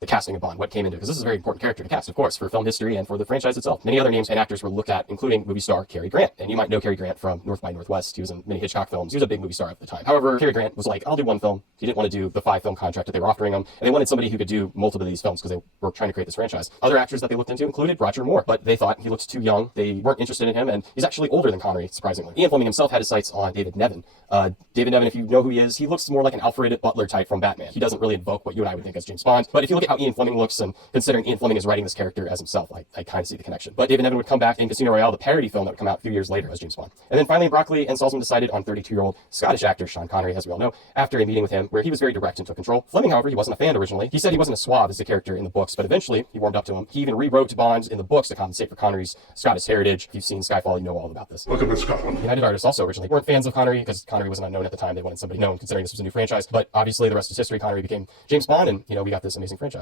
the casting of Bond, what came into it, because this is a very important character to cast, of course, for film history and for the franchise itself. Many other names and actors were looked at, including movie star Cary Grant. And you might know Cary Grant from North by Northwest. He was in many Hitchcock films. He was a big movie star at the time. However, Cary Grant was like, I'll do one film. He didn't want to do the 5-film contract that they were offering him. And they wanted somebody who could do multiple of these films because they were trying to create this franchise. Other actors that they looked into included Roger Moore, but they thought he looked too young. They weren't interested in him, and he's actually older than Connery, surprisingly. Ian Fleming himself had his sights on David Nevin. David Nevin, if you know who he is, he looks more like an Alfred Butler type from Batman. He doesn't really invoke what you and I would think as James Bond. But if you look at how Ian Fleming looks, and considering Ian Fleming is writing this character as himself, I kind of see the connection. But David Nevin would come back in Casino Royale, the parody film that would come out a few years later as James Bond. And then finally, Broccoli and Saltzman decided on 32-year-old Scottish actor Sean Connery, as we all know, after a meeting with him where he was very direct and took control. Fleming, however, he wasn't a fan originally. He said he wasn't a suave as the character in the books, but eventually he warmed up to him. He even rewrote Bond in the books to compensate for Connery's Scottish heritage. If you've seen Skyfall, you know all about this. Welcome to Scotland. United Artists also originally weren't fans of Connery because Connery wasn't unknown at the time. They wanted somebody known, considering this was a new franchise. But obviously the rest is history. Connery became James Bond, and we got this amazing franchise.